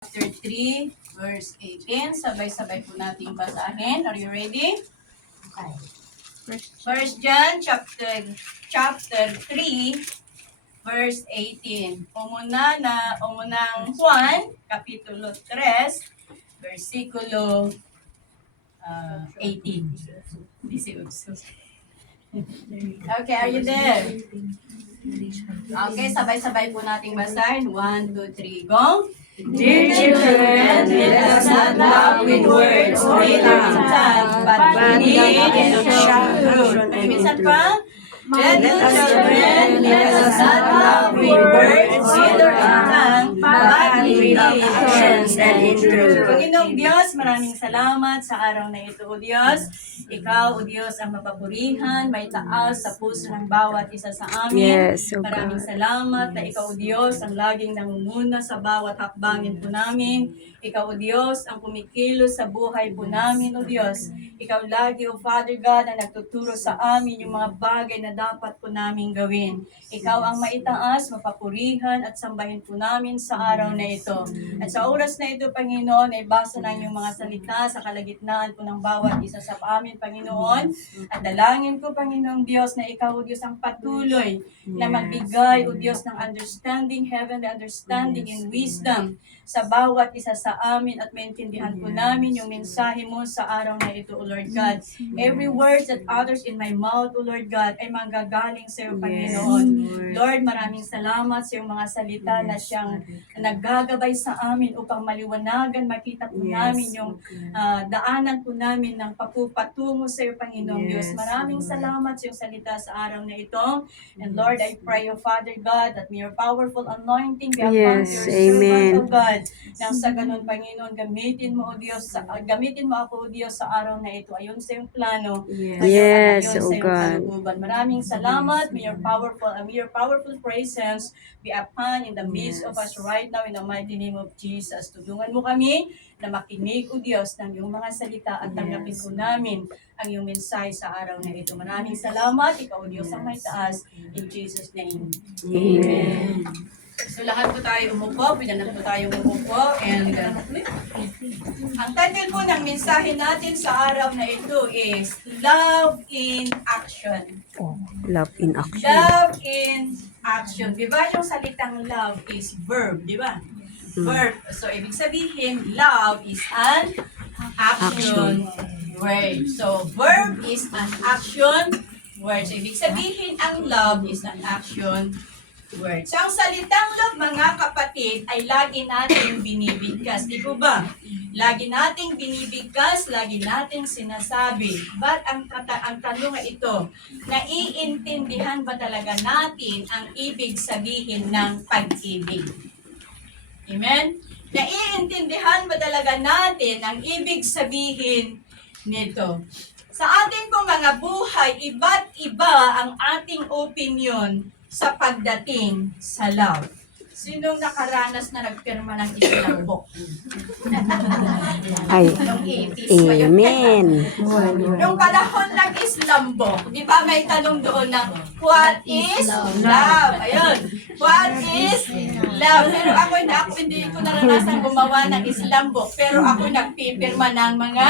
Chapter 3, verse 18. Sabay-sabay po nating basahin. Are you ready? Okay. First John chapter 3, verse 18. Umunang Juan, kapitulo 3, versikulo 18. Okay, are you there? Okay, sabay-sabay po nating basahin. 1, 2, 3, go! Dear children, let us not love with words or with tongue, but with deed and truth. May minsan pa? Let us children, let us not love with words or tongue, but with actions and in truth. Panginoong Diyos, maraming salamat sa araw na ito, O Diyos. Ikaw, O Diyos, ang mapapurihan, may taas sa puso ng bawat isa sa amin. Yes, oh Maraming God. salamat na Ikaw, O Diyos, ang laging nangunguna sa bawat hakbangin po namin. Ikaw, O Diyos, ang kumikilos sa buhay po namin, O Diyos. Ikaw lagi, O Father God, ang nagtuturo sa amin yung mga bagay na dapat po namin gawin. Ikaw ang maitaas, mapapurihan at sambahin po namin sa araw na ito. At sa oras na ito, Panginoon, ay basa ng iyong mga salita sa kalagitnaan po ng bawat isa sa amin, Panginoon. At dalangin ko, Panginoong Diyos, na Ikaw, O Diyos, ang patuloy na magbigay, O Diyos, ng understanding, heavenly understanding and wisdom sa bawat isa sa amin at maintindihan po namin yung mensahe mo sa araw na ito, O Lord God. Every word that utters in my mouth, O Lord God, ay manggagaling sa iyo, Panginoon. Lord, maraming salamat sa iyong mga salita na siyang naggagabay sa amin upang maliwanagan, makita po namin yung daanan po namin ng patungo sa iyo, Panginoong Diyos. Maraming salamat sa iyong salita sa araw na ito. And Lord, I pray, O Father God, that may your powerful anointing be upon Yes, your servant, amen. O God. Nang sa ganun, Panginoon, gamitin mo, O Diyos, gamitin mo ako, O Diyos, sa araw na ito. Ayon sa iyong plano, Yes, ayon oh sa iyong God. kalooban. Maraming salamat. May your powerful presence be upon in the midst of us right now in the mighty name of Jesus. Tulungan mo kami na makinig, O Diyos, ng iyong mga salita at tanggapin po namin ang iyong mensahe sa araw na ito. Maraming salamat. Ikaw, O Diyos, ang may taas. In Jesus' name. Amen. So lahat po tayo umupo, pinanak po tayo umupo, and ang title po ng mensahe natin sa araw na ito is Love in Action. Love in action. Love in action. Di ba yung salitang love is verb, di ba? Verb. So ibig sabihin, love is an action word. So verb is an action word. So ibig sabihin, ang love is an action word. So, ang salitang love, mga kapatid, ay lagi nating binibigkas. Di ko ba? Lagi nating binibigkas, lagi nating sinasabi. But ang tanong ay ito, naiintindihan ba talaga natin ang ibig sabihin ng pag-ibig? Amen? Naiintindihan ba talaga natin ang ibig sabihin nito? Sa ating pong mga buhay, iba't iba ang ating opinion sa pagdating sa love. Sinong nakaranas na nagpirma ng isang book? Ay, Noong 80s pa yun. amen. Noong panahon ng Islam book, di ba may tanong doon na, what is love? Ayun, what is love? Pero ako hindi ko naranasan gumawa ng Islam book, pero ako nagpipirma ng mga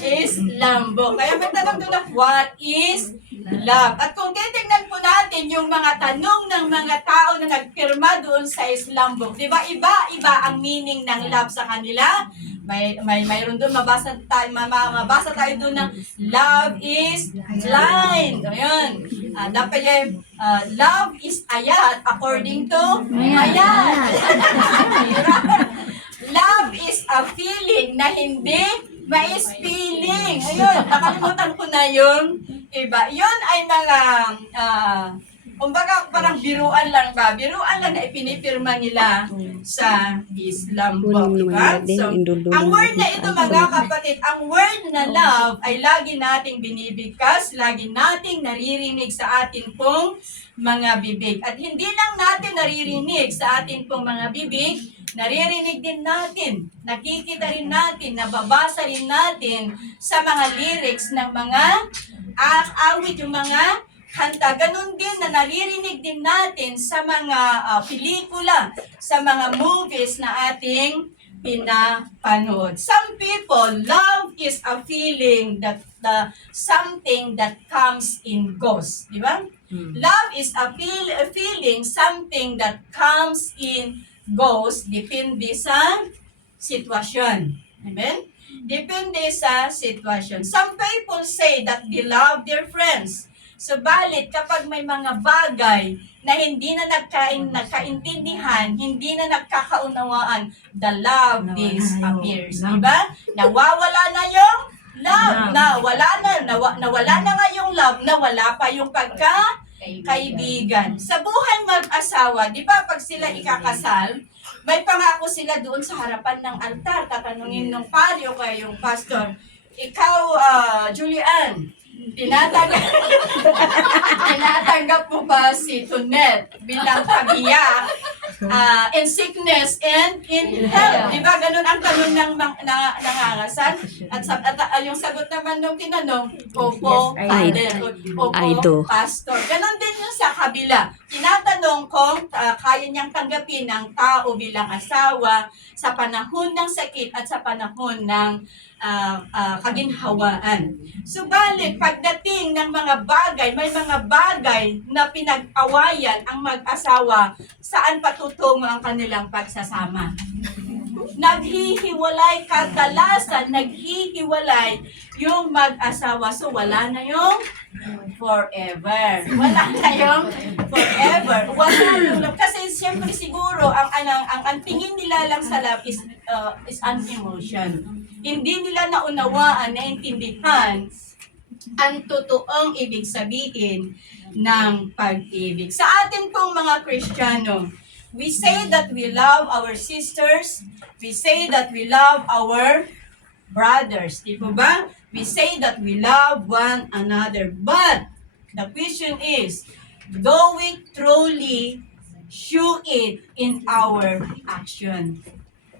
Islam book. Kaya may tanong doon na, what is love? At kung titignan po natin yung mga tanong ng mga tao na nagpirma doon sa Islam book, di ba iba-iba ang meaning ng love sa kanila? Mayroon doon, mabasa tayo doon ng love is blind. Ayun. Love is ayat according to ayat. Love is a feeling na hindi mais-feeling. Ayun, nakalimutan ko na yung iba. Yun ay mga kumbaga parang biruan lang ba? Biruan lang na ipinipirma nila sa Islam book. Diba? So, ang word na ito mga kapatid, ang word na love ay lagi nating binibigkas, lagi nating naririnig sa atin pong mga bibig. At hindi lang natin naririnig sa atin pong mga bibig, naririnig din natin, nakikita rin natin, nababasa rin natin sa mga lyrics ng mga awit, yung mga kanta. Ganun din na naririnig din natin sa mga pelikula, sa mga movies na ating pinapanood. Some people, love is a feeling that something that comes in goes. Di ba? Love is a feeling, something that comes in goes, depende sa sitwasyon. Amen? Depende sa sitwasyon. Some people say that they love their friends. Subalit, kapag may mga bagay na hindi na nagkaintindihan, hindi na nagkakaunawaan, the love disappears. Diba? Nawawala na yung love. Nawala na nga yung love, nawala pa yung kaibigan. Sa buhay mag-asawa, di ba pag sila ikakasal, may pangako sila doon sa harapan ng altar. Tatanungin ng paryo kay yung pastor, ikaw, Julian, tinatanggap mo ba si Tunet bilang kabiyak in sickness and in health? Di ba ganun ang tanong ng nangangasal? At yung sagot naman nung tinanong, opo, father. Opo, pastor. Ganon din yung sa kabila. Tinatanong kung kaya niyang tanggapin ng tao bilang asawa sa panahon ng sakit at sa panahon ng kaginhawaan. Subalit, pagdating ng mga bagay, may mga bagay na pinag-awayan ang mag-asawa, saan patutungo ang kanilang pagsasama? Naghihiwalay, kadalasan naghihiwalay yung mag-asawa. So, wala na yung forever. Wala na yung forever. Wala na yung love. Kasi siyempre siguro, ang tingin nila lang sa love is an emotion. Hindi nila naunawaan, naintindihan ang totoong ibig sabihin ng pag-ibig. Sa atin pong mga Kristiyano, we say that we love our sisters, we say that we love our brothers. Di po ba? We say that we love one another. But the question is, do we truly show it in our action?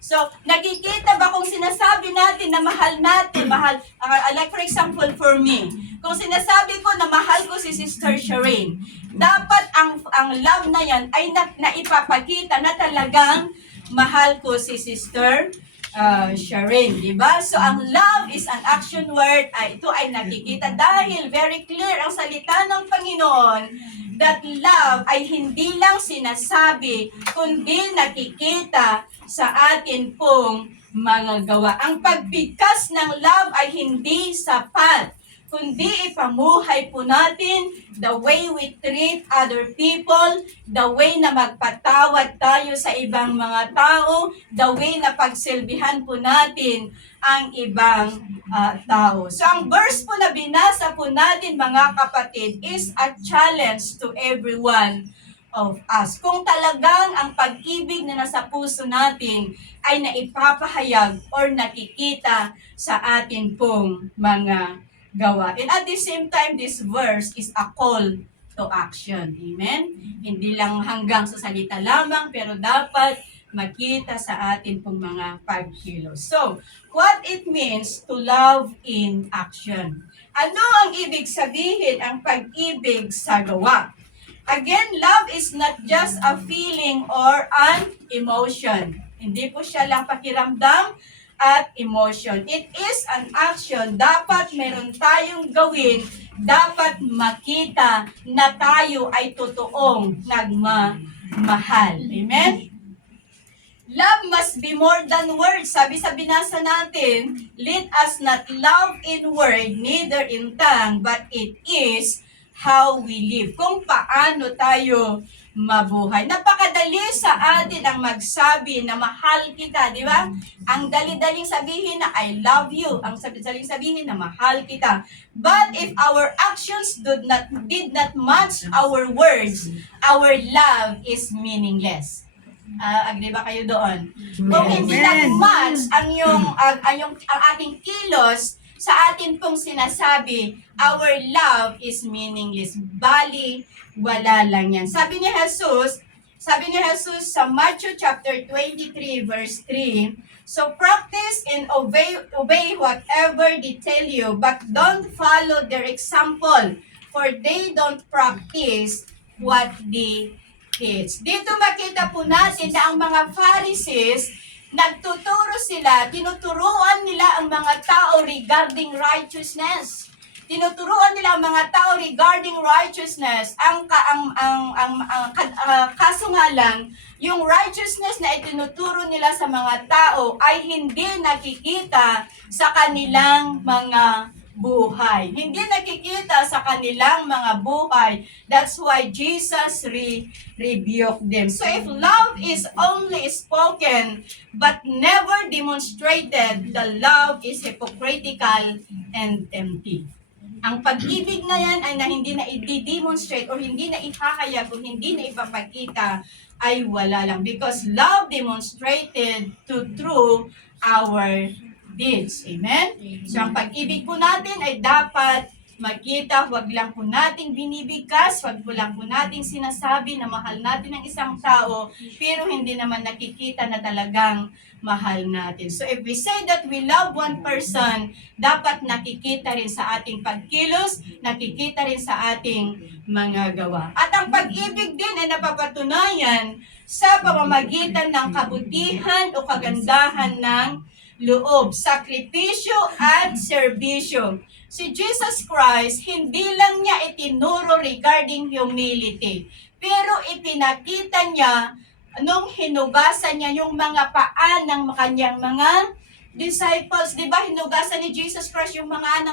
So, nakikita ba kung sinasabi natin na mahal natin, like for example for me, kung sinasabi ko na mahal ko si Sister Shireen, dapat ang love na yan ay naipapakita na talagang mahal ko si Sister Shireen, di ba? So, ang love is an action word, ito ay nakikita dahil very clear ang salita ng Panginoon that love ay hindi lang sinasabi, kundi nakikita sa atin pong mga gawa. Ang pagbigkas ng love ay hindi sapat, kundi ipamuhay po natin the way we treat other people, the way na magpatawad tayo sa ibang mga tao, the way na pagsilbihan po natin ang ibang tao. So ang verse po na binasa po natin mga kapatid is a challenge to everyone of us. Kung talagang ang pag-ibig na nasa puso natin ay naipapahayag or nakikita sa atin pong mga gawa. And at the same time, this verse is a call to action. Amen? Hindi lang hanggang sa salita lamang, pero dapat makita sa atin pong mga pagkilos. So, what it means to love in action? Ano ang ibig sabihin ang pag-ibig sa gawa? Again, love is not just a feeling or an emotion. Hindi po siya lang pakiramdam at emotion. It is an action. Dapat meron tayong gawin. Dapat makita na tayo ay totoong nagmamahal. Amen? Love must be more than words. Sabi sa binasa natin, let us not love in word, neither in tongue, but it is how we live. Kung paano tayo mabuhay. Napakadali sa atin ang magsabi na mahal kita, di ba? Ang dali-daling sabihin na I love you. Ang dali-daling sabihin na mahal kita. But if our actions did not match our words, our love is meaningless. Agree ba kayo doon? Kung hindi nag-match ang ating kilos sa atin pong sinasabi, our love is meaningless. Bali, wala lang yan. Sabi ni Jesus sa Matthew chapter 23 verse 3, so practice and obey whatever they tell you, but don't follow their example, for they don't practice what they teach. Dito makita po natin na ang mga Pharisees, nagtuturo sila, tinuturuan nila ang mga tao regarding righteousness. Tinuturuan nila ang mga tao regarding righteousness. Kaso nga lang, yung righteousness na itinuturo nila sa mga tao ay hindi nakikita sa kanilang mga buhay. Hindi nakikita sa kanilang mga buhay. That's why Jesus rebuked them. So if love is only spoken but never demonstrated, the love is hypocritical and empty. Ang pag-ibig na yan ay na hindi na i-demonstrate or hindi na ihahayag o hindi na ipapakita ay wala lang. Because love demonstrated through our deeds. Amen? So ang pag-ibig po natin ay dapat makita, wag lang po nating binibigkas, wag po lang po nating sinasabi na mahal natin ang isang tao, pero hindi naman nakikita na talagang mahal natin. So if we say that we love one person, dapat nakikita rin sa ating pagkilos, nakikita rin sa ating mga gawa. At ang pag-ibig din ay napapatunayan sa pamamagitan ng kabutihan o kagandahan ng loob, sakripisyo at serbisyo. Si Jesus Christ, hindi lang niya itinuro regarding humility, pero ipinakita niya nung hinugasan niya yung mga paa ng kanyang mga disciples. Di ba hinugasan ni Jesus Christ yung mga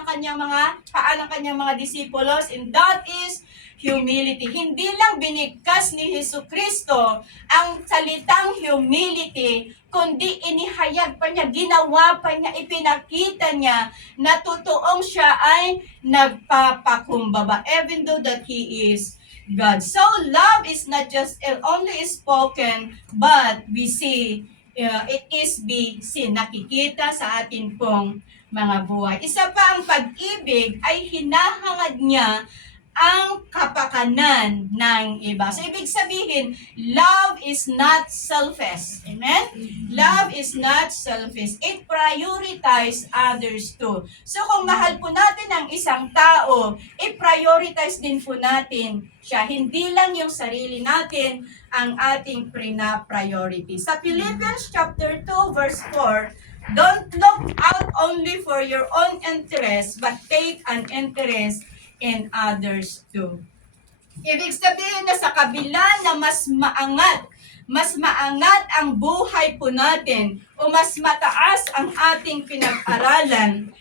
paa ng kanyang mga disipulos, and that is humility. Hindi lang binigkas ni Jesucristo ang salitang humility, kundi inihayag pa niya, ginawa pa niya, ipinakita niya na totoong siya ay nagpapakumbaba, even though that He is God. So love is not just only spoken, but we see it is be seen, nakikita sa atin pong mga buhay. Isa pa, ang pag-ibig ay hinahangad niya ang kapakanan ng iba. So, ibig sabihin, love is not selfish. Amen? Love is not selfish. It prioritizes others too. So, kung mahal po natin ang isang tao, i-prioritize din po natin siya. Hindi lang yung sarili natin ang ating priority. Sa Philippians chapter 2, verse 4, don't look out only for your own interest, but take an interest in others too. Ibig sabihin na sa kabila na mas maangat ang buhay po natin o mas mataas ang ating pinag-aralan,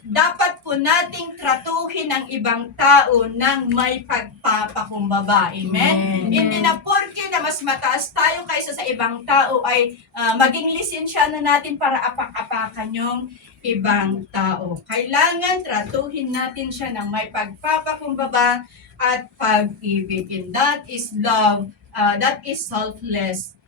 dapat po nating tratuhin ang ibang tao ng may pagpapakumbaba. Amen? Hindi na porke na mas mataas tayo kaysa sa ibang tao ay maging lisensya na natin para apak-apakan yung ibang tao. Kailangan tratuhin natin siya ng may pagpapakumbaba at pag-ibig. And that is love. That is selfless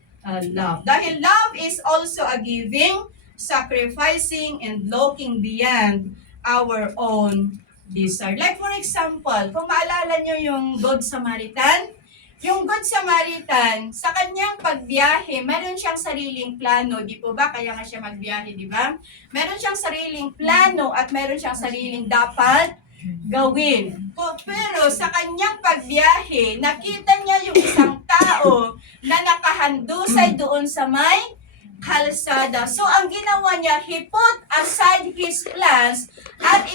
love. Dahil love is also a giving, sacrificing, and looking beyond our own desire. Like for example, kung maalala nyo yung Good Samaritan, yung Good Samaritan, sa kanyang pagbiyahe, meron siyang sariling plano, di po ba? Kaya nga siya magbiyahe, di ba? Meron siyang sariling plano at meron siyang sariling dapat gawin. Pero sa kanyang pagbiyahe, nakita niya yung isang tao na nakahandusay doon sa may kalsada. So, ang ginawa niya, he put aside his plans at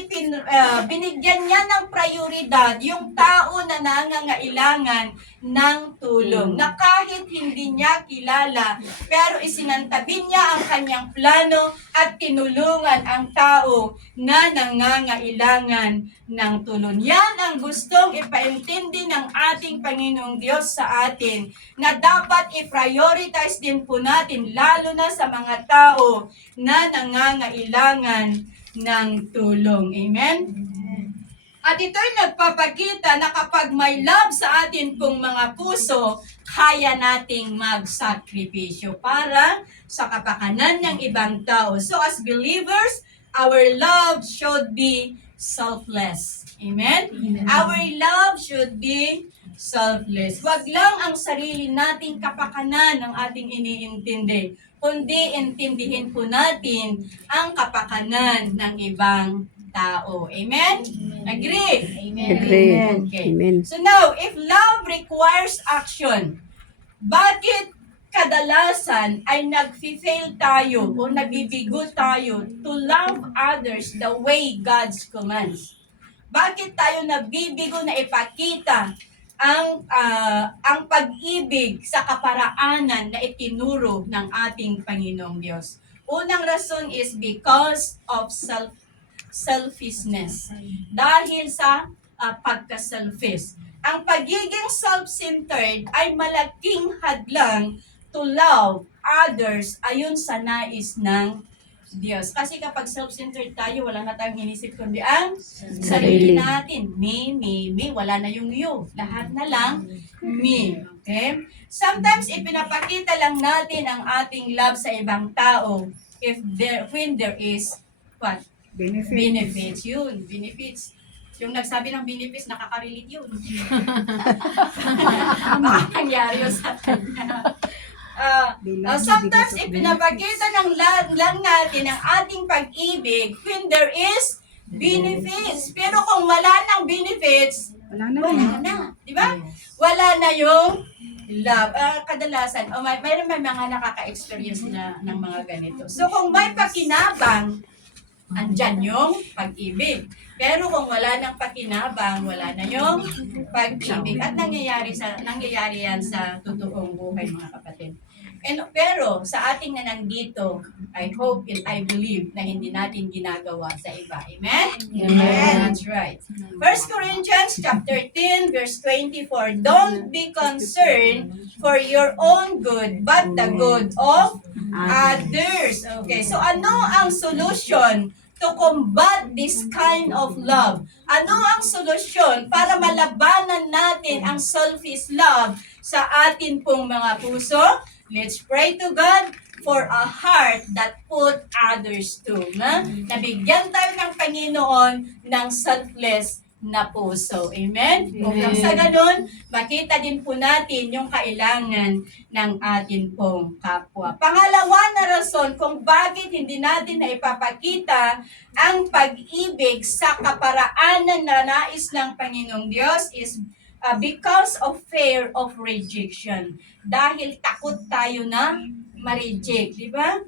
binigyan niya ng prioridad yung tao na nangangailangan ng tulong. Na kahit hindi niya kilala, pero isinantabi niya ang kanyang plano at tinulungan ang tao na nangangailangan ng tulong. Yan ang gustong ipaintindi ng ating Panginoong Diyos sa atin, na dapat i-prioritize din po natin, lalo na sa mga tao na nangangailangan ng tulong. Amen? At ito'y nagpapakita na kapag may love sa atin pong mga puso, kaya nating magsakripisyo para sa kapakanan ng ibang tao. So as believers, our love should be selfless. Amen? Our love should be selfless. Wag lang ang sarili nating kapakanan ang ating iniintindi, kundi intindihin po natin ang kapakanan ng ibang tao. Amen? Agree? Agree. Okay. Amen. So now, if love requires action, bakit kadalasan ay nag-fail tayo o nabibigo tayo to love others the way God's commands. Bakit tayo nabibigo na ipakita ang pag-ibig sa kaparaanan na itinuro ng ating Panginoong Diyos? Unang rason is because of selfishness. Dahil sa pagka-selfish. Ang pagiging self-centered ay malaking hadlang to love others ayon sa nais ng Diyos. Kasi kapag self-centered tayo, wala na tayong inisip kundi ang sarili natin. Me, wala na yung you. Lahat na lang, me. Okay? Sometimes, ipinapakita lang natin ang ating love sa ibang tao when there is what? Benefits. Yun, benefits. Yung nagsabi ng benefits, nakaka-relate yun. Baka nangyari yun sa kanya. Sometimes, ipinapakita lang natin ang ating pag-ibig when there is benefits. Pero kung wala ng benefits, wala na. Di ba? Wala na yung love. Kadalasan, mayroon may mga nakaka-experience na ng mga ganito. So, kung may pakinabang, andyan yung pag-ibig. Pero kung wala ng pakinabang, wala na yung pag-ibig. At nangyayari yan sa totoong buhay, mga kapatid. Pero sa ating na nandito, I hope and I believe na hindi natin ginagawa sa iba. Amen? Amen. That's right. 1 Corinthians chapter 10, verse 24. Don't be concerned for your own good, but the good of others. Okay, so ano ang solution to combat this kind of love? Ano ang solusyon para malabanan natin ang selfish love sa atin pong mga puso? Let's pray to God for a heart that put others to. Nabigyan tayo ng Panginoon ng selfless na puso. Amen? Kung sa ganun, makita din po natin yung kailangan ng atin pong kapwa. Pangalawa na rason kung bakit hindi natin na ipapakita ang pag-ibig sa kaparaanan na nais ng Panginoong Diyos is because of fear of rejection. Dahil takot tayo na ma-reject, di ba?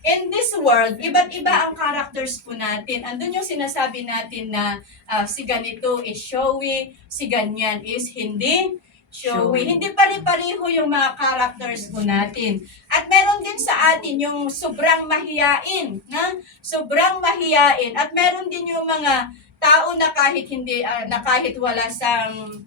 In this world, iba't iba ang characters po natin. Andun yung sinasabi natin na si ganito is showy, si ganyan is hindi showy. Hindi pare-pareho yung mga characters po natin. At meron din sa atin yung sobrang mahiyain, sobrang mahiyain. At meron din yung mga tao na kahit hindi na kahit wala sang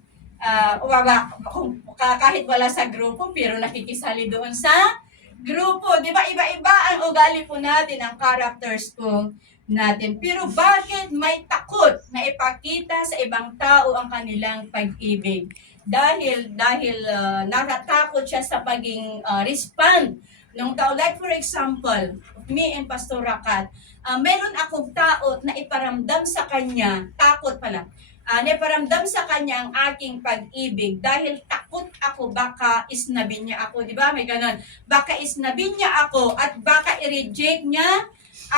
kahit wala sa grupo pero nakikisali doon sa grupo. Di ba? Iba-iba ang ugali po natin, ang characters po natin. Pero bakit may takot na ipakita sa ibang tao ang kanilang pag-ibig? Dahil natatakot siya sa paging respond nung tao. Like for example, me and Pastor Rakat, meron akong tao na iparamdam sa kanya, takot pala, naparamdam sa kanya ang aking pag-ibig dahil takot ako baka isnabin niya ako. Di ba? May ganon. Baka isnabin niya ako at baka i-reject niya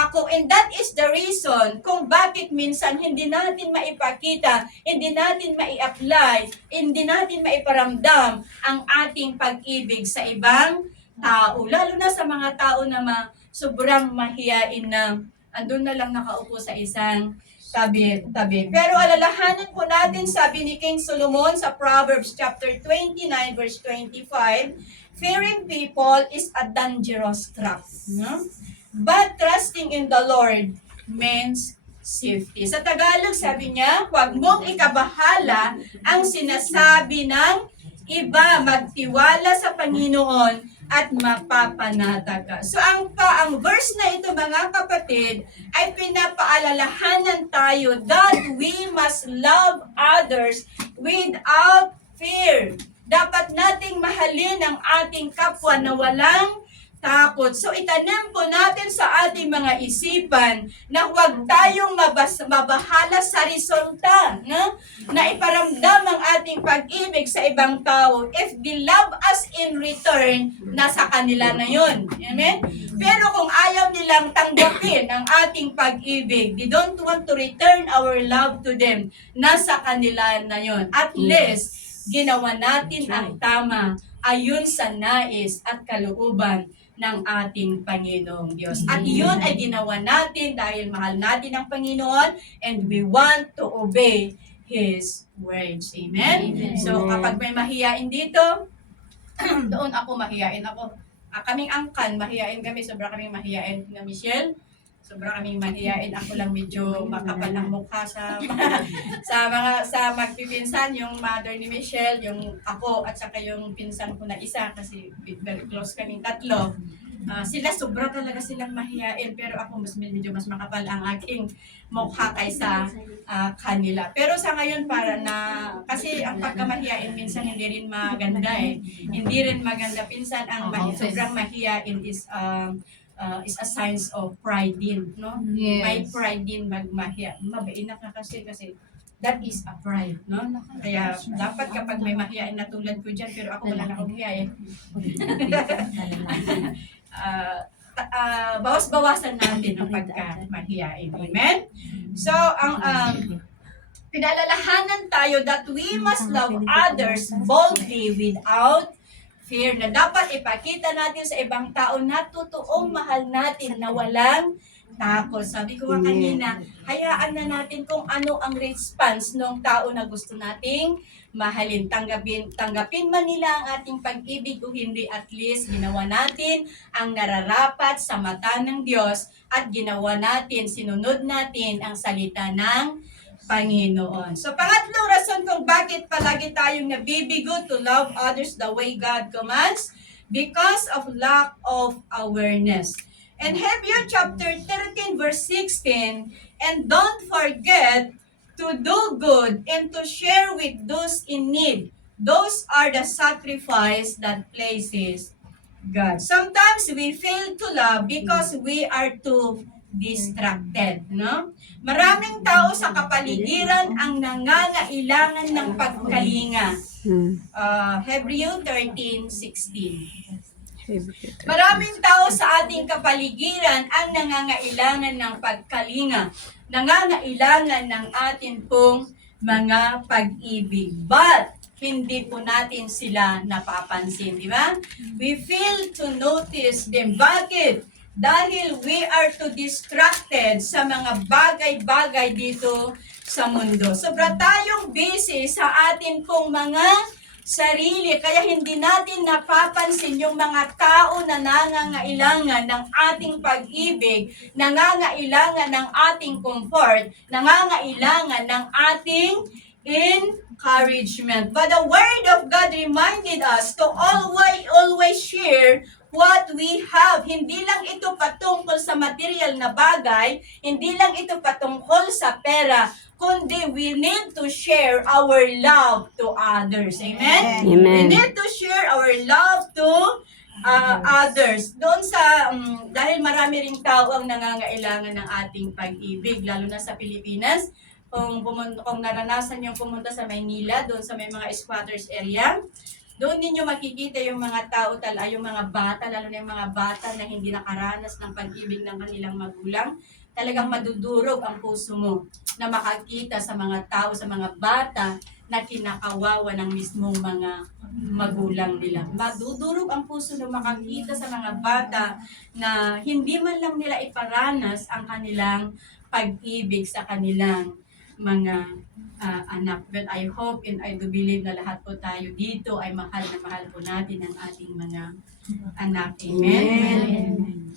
ako. And that is the reason kung bakit minsan hindi natin maipakita, hindi natin mai-apply, hindi natin maiparamdam ang ating pag-ibig sa ibang tao. Lalo na sa mga tao na sobrang mahiyain na andun na lang nakaupo sa isang tabi. Pero alalahanan po natin, sabi ni King Solomon sa Proverbs chapter 29 verse 25, fearing people is a dangerous trap. No? But trusting in the Lord means safety. Sa Tagalog, sabi niya, huwag mong ikabahala ang sinasabi ng iba, magtiwala sa Panginoon at mapapanatag ka. So ang verse na ito, mga kapatid, ay pinapaalalahanan tayo that we must love others without fear. Dapat nating mahalin ang ating kapwa na walang takot. So itanim po natin sa ating mga isipan na huwag tayong mabahala sa resulta, na iparamdam ang ating pag-ibig sa ibang tao. If they love us in return, nasa kanila na yun. Amen? Pero kung ayaw nilang tanggapin ang ating pag-ibig, they don't want to return our love to them, nasa kanila na yun. At least, ginawa natin ang tama ayon sa nais at kalooban ng ating Panginoong Diyos. At iyon ay ginawa natin dahil mahal natin ang Panginoon and we want to obey His words. Amen? So kapag may mahiyain dito, doon ako mahiyain ako. Kaming angkan, mahiyain kami, sobra kaming mahiyain na Michelle. Sobra kaming mahiyain. Ako lang medyo makapal ang mukha sa magpipinsan, yung mother ni Michelle, yung ako at saka yung pinsan ko na isa kasi very close kaming tatlo. Sila sobra talaga silang mahiyain pero ako medyo mas makapal ang aking mukha kaysa kanila. Pero sa ngayon para na kasi ang pagkamahiyain minsan hindi rin maganda eh. Hindi rin maganda pinsan ang sobrang mahiyain is a signs of pride din, no? Yes. May pride din magmahiya. Mabainak na kasi that is a pride, no? Kaya dapat kapag may mahiyain na tulad ko dyan, pero ako wala na akong hiyain. Bawas-bawasan natin ang pagka-mahiyain. Amen? So, ang pinalalahanan tayo that we must love others boldly without fear, na dapat ipakita natin sa ibang tao na totoong mahal natin na walang takot. Sabi ko nga kanina, hayaan na natin kung ano ang response ng tao na gusto nating mahalin. Tanggapin man nila ang ating pag-ibig o hindi, at least ginawa natin ang nararapat sa mata ng Diyos at ginawa natin, sinunod natin ang salita ng Panginoon. So, pangatlong rason kung bakit palagi tayong nabibigo to love others the way God commands, because of lack of awareness. And Hebrews chapter 13 verse 16, and don't forget to do good and to share with those in need. Those are the sacrifice that pleases God. Sometimes we fail to love because we are too distracted, no? Maraming tao sa kapaligiran ang nangangailangan ng pagkalinga. Hebrews 13:16. Maraming tao sa ating kapaligiran ang nangangailangan ng pagkalinga, nangangailangan ng atin pong mga pag-ibig. But hindi po natin sila napapansin, di ba? We fail to notice them. Bakit? Dahil we are too distracted sa mga bagay-bagay dito sa mundo. Sobra tayong busy sa atin pong mga sarili, kaya hindi natin napapansin yung mga tao na nangangailangan ng ating pag-ibig, nangangailangan ng ating comfort, nangangailangan ng ating encouragement. But the Word of God reminded us to always share what we have. Hindi lang ito patungkol sa material na bagay, hindi lang ito patungkol sa pera, kundi we need to share our love to others. Amen? We Amen. need to share our love to others. Doon sa, dahil marami ring tao ang nangangailangan ng ating pag-ibig, lalo na sa Pilipinas. Kung naranasan yung pumunta sa Maynila, doon sa may mga squatters area, doon ninyo makikita yung mga tao, yung mga bata, lalo na yung mga bata na hindi nakaranas ng pag-ibig ng kanilang magulang. Talagang madudurog ang puso mo na makakita sa mga tao, sa mga bata na kinakawawa ng mismong mga magulang nila. Madudurog ang puso na makakita sa mga bata na hindi man lang nila iparanas ang kanilang pag-ibig sa kanilang mga anak. But I hope and I do believe na lahat po tayo dito ay mahal na mahal po natin ang ating mga anak. Amen?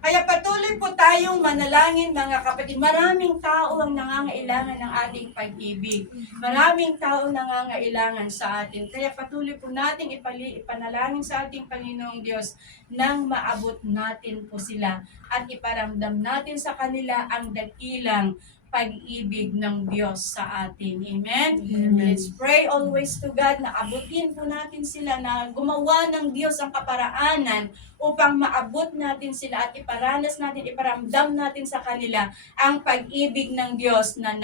Kaya patuloy po tayong manalangin, mga kapatid. Maraming tao ang nangangailangan ng ating pag-ibig. Maraming tao nangangailangan sa atin. Kaya patuloy po nating ipanalangin sa ating Panginoong Diyos nang maabot natin po sila at iparamdam natin sa kanila ang dakilang pag-ibig ng Diyos sa atin. Amen? Let's pray always to God na abutin po natin sila, na gumawa ng Diyos ang kaparaanan upang maabot natin sila at iparanas natin, iparamdam natin sa kanila ang pag-ibig ng Diyos na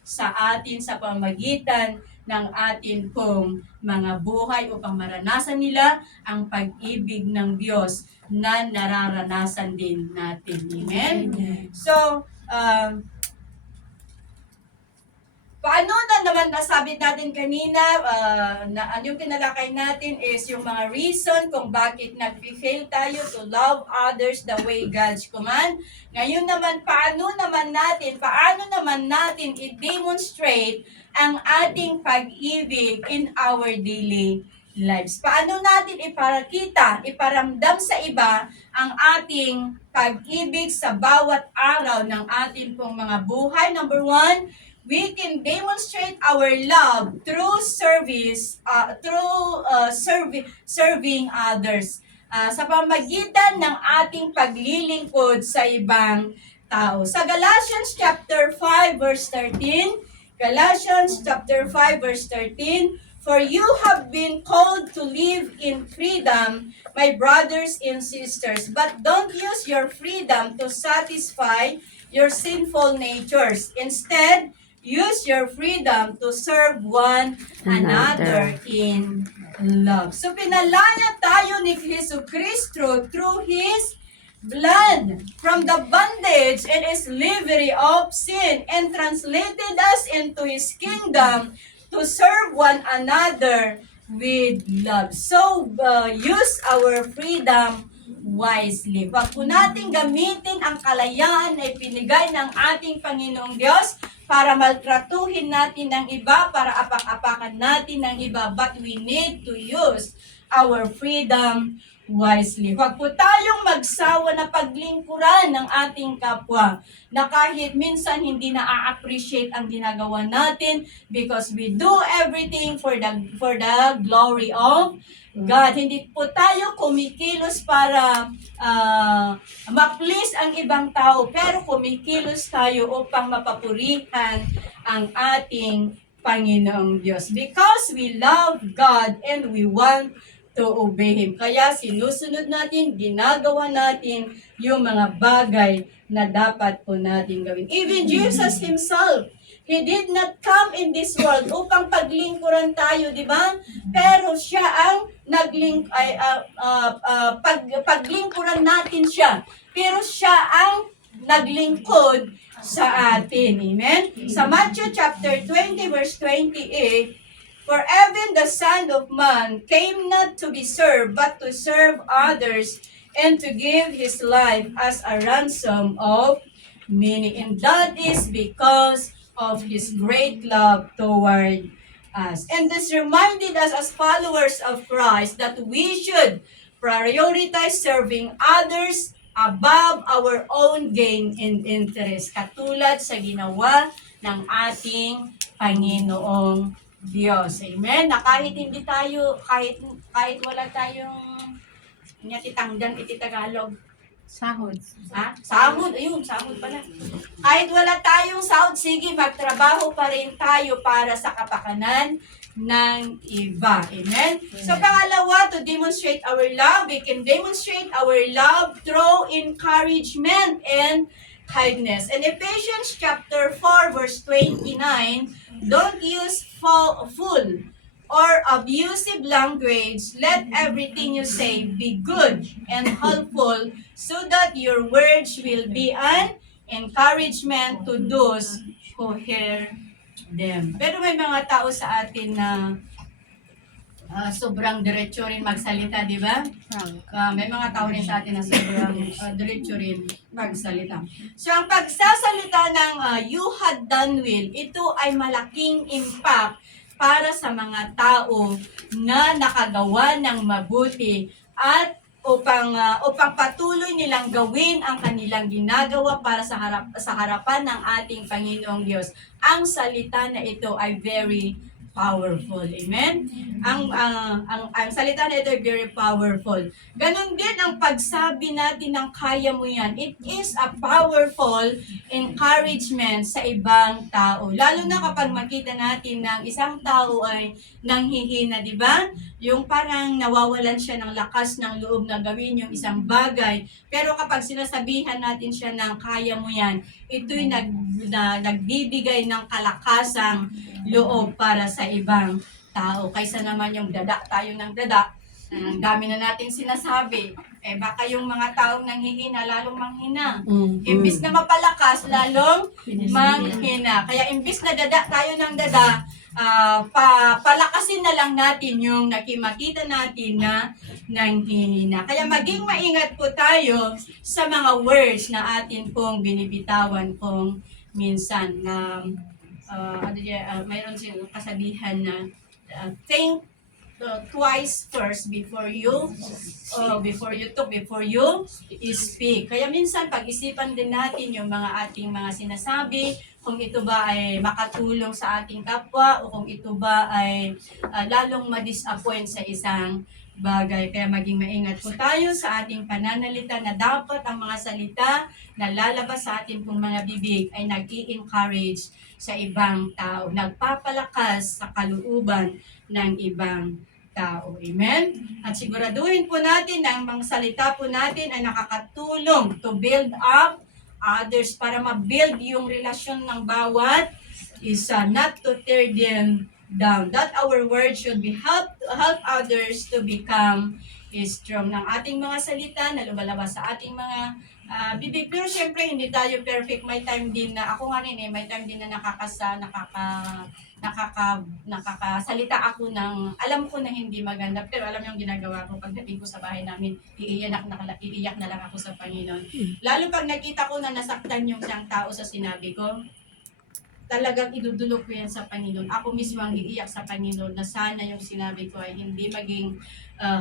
sa atin sa pamagitan ng atin pong mga buhay upang maranasan nila ang pag-ibig ng Diyos na nararanasan din natin. Amen? So, Paano na naman nasabi natin kanina, na yung tinalakay natin is yung mga reason kung bakit nag-fail tayo to love others the way God's command. Ngayon naman, paano naman natin i-demonstrate ang ating pag-ibig in our daily lives? Paano natin iparamdam sa iba ang ating pag-ibig sa bawat araw ng ating pong mga buhay? Number one, we can demonstrate our love through serving others. Sa pamagitan ng ating paglilingkod sa ibang tao. Sa Galatians chapter 5 verse 13, Galatians chapter 5 verse 13, for you have been called to live in freedom, my brothers and sisters, but don't use your freedom to satisfy your sinful natures. Instead, use your freedom to serve one another in love. So pinalaya tayo ni Jesucristo through His blood from the bondage and slavery of sin and translated us into His kingdom to serve one another with love. So, use our freedom wisely. Wag po natin gamitin ang kalayaan na ipinigay ng ating Panginoong Diyos para maltratuhin natin ng iba, para apak-apakan natin ng iba, but we need to use our freedom wisely. Huwag po tayong magsawa na paglingkuran ng ating kapwa na kahit minsan hindi na-appreciate ang ginagawa natin because we do everything for the glory of God. Hindi po tayo kumikilos para ma-please ang ibang tao, pero kumikilos tayo upang mapapurihan ang ating Panginoong Diyos. Because we love God and we want to obey Him. Kaya sinusunod natin, ginagawa natin yung mga bagay na dapat po natin gawin. Even Jesus Himself, He did not come in this world upang paglingkuran tayo, di ba? Pero siya ang paglingkuran natin siya. Pero siya ang naglingkod sa atin. Amen? Sa Matthew chapter 20 verse 28, for even the Son of Man came not to be served, but to serve others, and to give His life as a ransom of many. And that is because of His great love toward us. And this reminded us as followers of Christ that we should prioritize serving others above our own gain and interest. Katulad sa ginawa ng ating Panginoong Diyos. Amen? Na kahit hindi tayo, kahit wala tayong titangdan iti Tagalog. Sahod. Sahod. Ayun, sahod pala. Kahit wala tayong sahod, sige, magtrabaho pa rin tayo para sa kapakanan ng iba. Amen? So, pangalawa, to demonstrate our love, we can demonstrate our love through encouragement and kindness. In Ephesians chapter 4, verse 29, don't use full or abusive language. Let everything you say be good and helpful so that your words will be an encouragement to those who hear them. Pero may mga tao sa atin na sobrang diretso rin magsalita, di ba? May mga tao rin sa atin na sobrang diretso rin magsalita. So, ang pagsasalita ng you had done well, ito ay malaking impact para sa mga tao na nakagawa ng mabuti at upang patuloy nilang gawin ang kanilang ginagawa para sa harapan ng ating Panginoong Diyos. Ang salita na ito ay very powerful. Amen? Ang salita na ito ay very powerful. Ganon din ang pagsabi natin ng kaya mo yan. It is a powerful encouragement sa ibang tao. Lalo na kapag makita natin ng isang tao ay nanghihina, di ba? Yung parang nawawalan siya ng lakas ng loob na gawin yung isang bagay. Pero kapag sinasabihan natin siya ng kaya mo yan, ito'y nagbibigay ng kalakasang loob para sa ibang tao. Kaysa naman yung dada tayo ng dada, Ang dami na nating sinasabi. Baka yung mga taong nanghihina, lalong manghina. Mm. Imbis na mapalakas, lalong manghina. Kaya imbis na dada tayo ng dada, palakasin na lang natin yung nakimakita natin na nanghihina. Kaya maging maingat po tayo sa mga words na atin pong binibitawan kung minsan na mayroon silang kasabihan na think twice first before you talk, before you speak. Kaya minsan pag-isipan din natin yung mga ating mga sinasabi, kung ito ba ay makatulong sa ating kapwa o kung ito ba ay lalong ma-disappoint sa isang bagay. Kaya maging maingat po tayo sa ating pananalita na dapat ang mga salita na lalabas sa ating pong mga bibig ay nag-i-encourage sa ibang tao, nagpapalakas sa kalooban ng ibang tao. Amen? At siguraduhin po natin na ang mga salita po natin ay nakakatulong to build up others, para ma-build yung relasyon ng bawat isa, not to tear them down. That our words should be help others to become strong. Ng ating mga salita na lumalabas sa ating mga bibig. Pero syempre, hindi tayo perfect. May time din na, ako nga rin may time din na nakakasalita ako ng, alam ko na hindi maganda, pero alam yung ginagawa ko pagdating ko sa bahay namin, iiyak na lang ako sa Panginoon. Lalo pag nakita ko na nasaktan yung isang tao sa sinabi ko, talagang idudulog ko yan sa Panginoon. Ako mismo ang iiyak sa Panginoon na sana yung sinabi ko ay hindi maging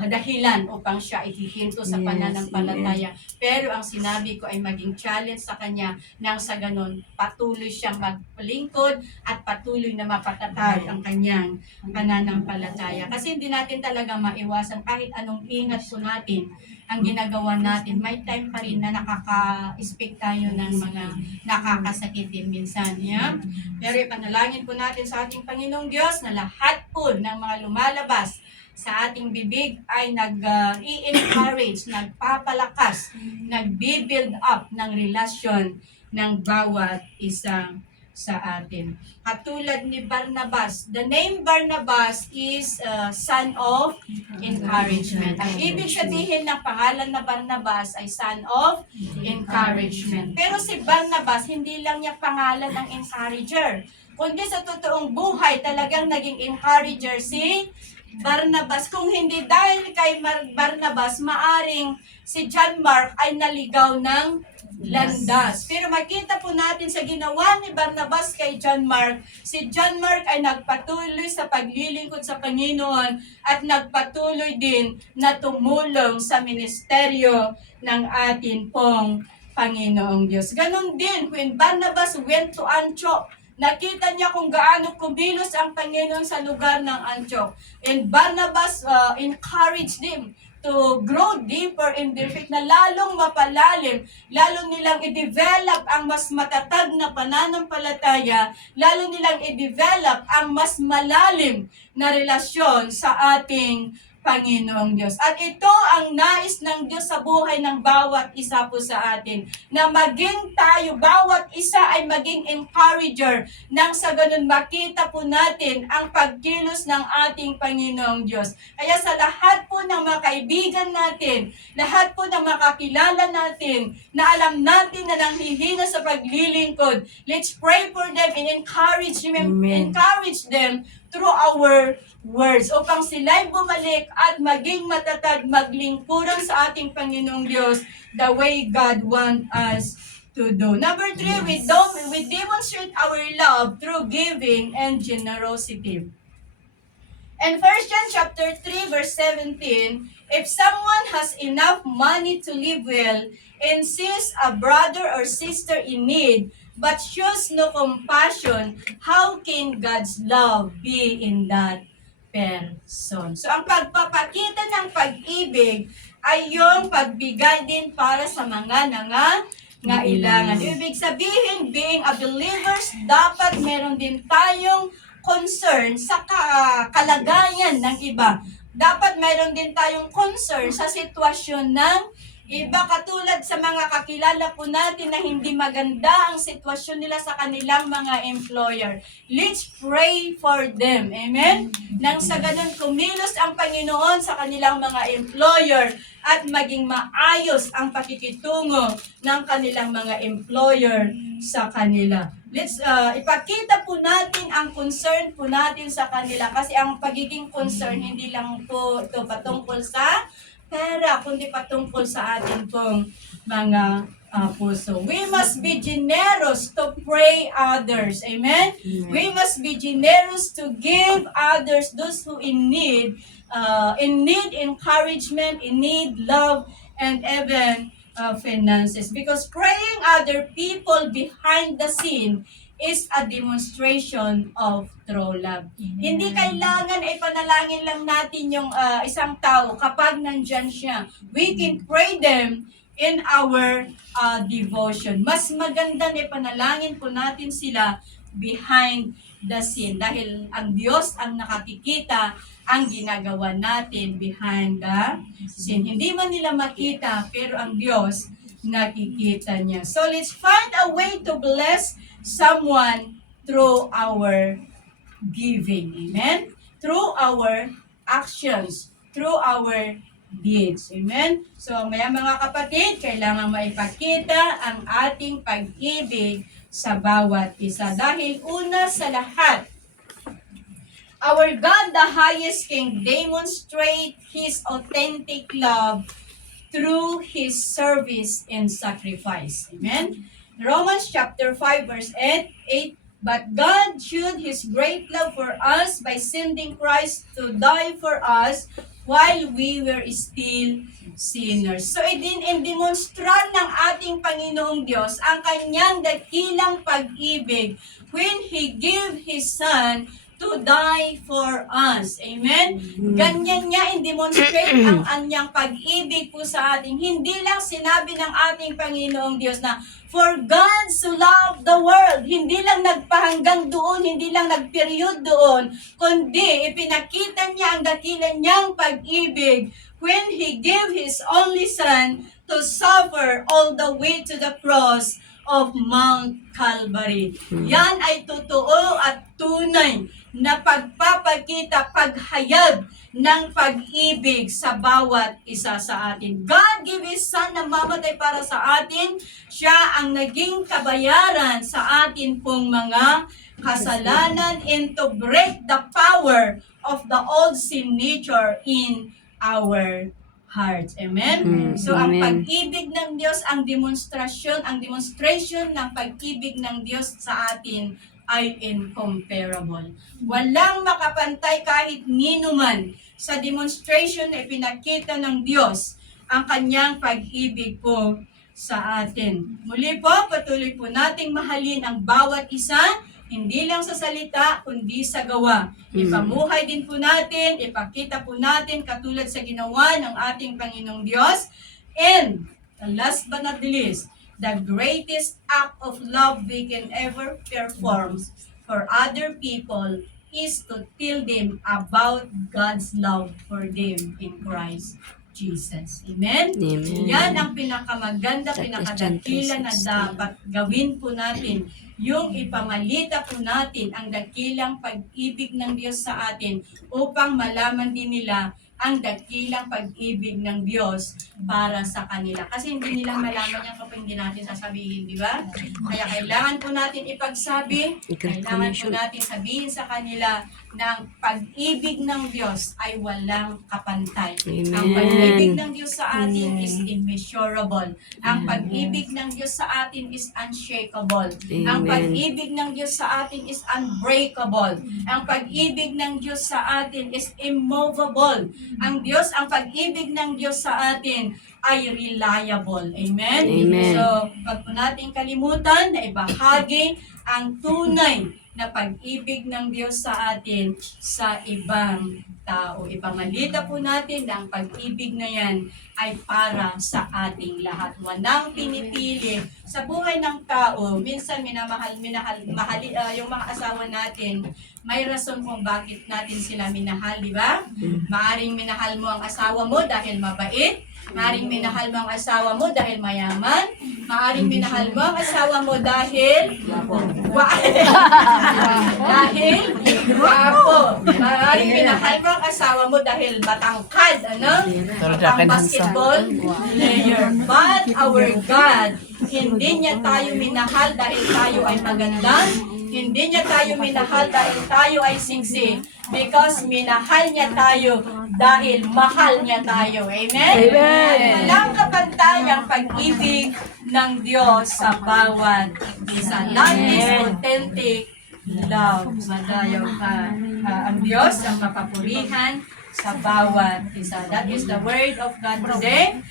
dahilan upang siya ihihinto sa pananampalataya. Pero ang sinabi ko ay maging challenge sa kanya nang sa ganon patuloy siyang maglingkod at patuloy na mapatatag ang kanyang pananampalataya. Kasi hindi natin talaga maiwasan kahit anong ingat po natin ang ginagawa natin, may time pa rin na nakaka-speak tayo ng mga nakakasakit din minsan. Yeah? Pero ipanalangin po natin sa ating Panginoong Diyos na lahat po ng mga lumalabas sa ating bibig ay nag-i-encourage, nagpapalakas, nagbi-build up ng relasyon ng bawat isang sa atin. Katulad ni Barnabas. The name Barnabas is son of encouragement. Ang ibig sabihin ng pangalan na Barnabas ay son of encouragement. Pero si Barnabas, hindi lang niya pangalan ng encourager, kundi sa totoong buhay talagang naging encourager si Barnabas. Kung hindi dahil kay Barnabas, maaring si John Mark ay naligaw ng landas. Pero makita po natin sa ginawa ni Barnabas kay John Mark, si John Mark ay nagpatuloy sa paglilingkod sa Panginoon at nagpatuloy din na tumulong sa ministeryo ng atin pong Panginoong Diyos. Ganon din, when Barnabas went to Antioch, nakita niya kung gaano kumilos ang Panginoon sa lugar ng Antioch. And Barnabas encouraged them to grow deeper in their faith, na lalong mapalalim, lalong nilang i-develop ang mas matatag na pananampalataya, lalong nilang i-develop ang mas malalim na relasyon sa ating Panginoong Diyos. At ito ang nais ng Diyos sa buhay ng bawat isa po sa atin, na maging tayo, bawat isa ay maging encourager, nang sa ganun makita po natin ang pagkilos ng ating Panginoong Diyos. Kaya sa lahat po ng mga kaibigan natin, lahat po ng makakilala natin, na alam natin na nanghihina sa paglilingkod, let's pray for them and encourage them through our words, upang sila'y bumalik at maging matatag, maglingkuran sa ating Panginoong Diyos the way God wants us to do. Number 3, we demonstrate our love through giving and generosity. And 1 John chapter 3 verse 17, if someone has enough money to live well and sees a brother or sister in need, but shows no compassion, how can God's love be in that person? So, ang pagpapakita ng pag-ibig ay yung pagbigay din para sa mga nangangailangan. Ibig sabihin, being a believers, dapat meron din tayong concern sa kalagayan ng iba. Dapat meron din tayong concern sa sitwasyon ng Iba katulad sa mga kakilala po natin na hindi maganda ang sitwasyon nila sa kanilang mga employer. Let's pray for them. Amen? Nang sa ganun kumilos ang Panginoon sa kanilang mga employer at maging maayos ang pakikitungo ng kanilang mga employer sa kanila. Let's ipakita po natin ang concern po natin sa kanila kasi ang pagiging concern hindi lang po ito patungkol sa pera, kundi patungkol sa atin pong mga puso. We must be generous to pray others. Amen? We must be generous to give others, those who in need encouragement, in need love, and even finances. Because praying other people behind the scene is a demonstration of true love. Hindi kailangan ay panalangin lang natin yung isang tao kapag nandyan siya. We can pray them in our devotion. Mas maganda na panalangin po natin sila behind the scene dahil ang Diyos ang nakakikita ang ginagawa natin behind the scene. Hindi man nila makita pero ang Diyos nakikita niya. So let's find a way to bless someone through our giving. Amen? Through our actions, through our deeds. Amen? So, mga kapatid, kailangan maipakita ang ating pag-ibig sa bawat isa. Dahil una sa lahat, our God, the highest King, demonstrate His authentic love through His service and sacrifice. Amen? Romans chapter 5 verse 8, but God showed His great love for us by sending Christ to die for us while we were still sinners. So, i-demonstra ng ating Panginoong Diyos ang kanyang dakilang pag-ibig when He gave His Son to die for us. Amen? Ganyan niya in-demonstrate ang anyang pag-ibig po sa ating. Hindi lang sinabi ng ating Panginoong Diyos na, for God so loved the world. Hindi lang nagpahanggang doon, hindi lang nagperiod doon, kundi ipinakita niya ang dakilan niyang pag-ibig when He gave His only Son to suffer all the way to the cross of Mount Calvary. Yan ay totoo at tunay na pagpapakita, paghayag ng pag-ibig sa bawat isa sa atin. God gave His Son na mamatay para sa atin. Siya ang naging kabayaran sa atin pong mga kasalanan and to break the power of the old sin nature in our hearts. Amen? So, ang pag-ibig ng Diyos, ang demonstration ng pag-ibig ng Diyos sa atin ay incomparable. Walang makapantay kahit nino man sa demonstration na ipinakita ng Diyos ang kanyang pag-ibig po sa atin. Muli po, patuloy po nating mahalin ang bawat isa, hindi lang sa salita, kundi sa gawa. Ipamuhay din po natin, ipakita po natin katulad sa ginawa ng ating Panginoong Diyos. And, last but not the least, the greatest act of love we can ever perform for other people is to tell them about God's love for them in Christ Jesus. Amen? Amen. Yan ang pinakamaganda, That is pinakadakila na 10:16. dapat gawin po natin. Yung ipamalita po natin ang dakilang pag-ibig ng Diyos sa atin upang malaman din nila ang dakilang pag-ibig ng Diyos para sa kanila. Kasi hindi nila malaman yan kapag hindi natin sasabihin, di ba? Kaya kailangan po natin ipagsabi, kailangan po natin sabihin sa kanila na ang pag-ibig ng Diyos ay walang kapantay. Amen. Ang pag-ibig ng Diyos sa atin is immeasurable. Ang pag-ibig ng Diyos sa atin is unshakable. Ang pag-ibig ng Diyos sa atin is unbreakable. Ang pag-ibig ng Diyos sa atin is immovable. Ang pag-ibig ng Diyos sa atin ay reliable. Amen? Amen. So, wag po natin kalimutan na ibahagi ang tunay na pag-ibig ng Diyos sa atin sa ibang tao. Ipamalita po natin na ang pag-ibig na yan ay para sa ating lahat. Walang pinipili sa buhay ng tao. Minsan yung mga asawa natin, may rason kung bakit natin sila minahal, di ba? Maaring minahal mo ang asawa mo dahil mabait, Maaring minahal mo ang asawa mo dahil mayaman. Maaring minahal mo ang asawa mo dahil dahil guwapo. Maaring minahal mo ang asawa mo dahil matangkad, ano? Ang basketball player. But our God, hindi niya tayo minahal dahil tayo ay maganda. Hindi niya tayo minahal dahil tayo ay singsi. Because minahal niya tayo dahil mahal niya tayo. Amen? Amen. Walang kapantayang pag-ibig ng Diyos sa bawat isa. That is authentic love. Madayaw ka. Ang Diyos ang mapapurihan sa bawat isa. That is the word of God today.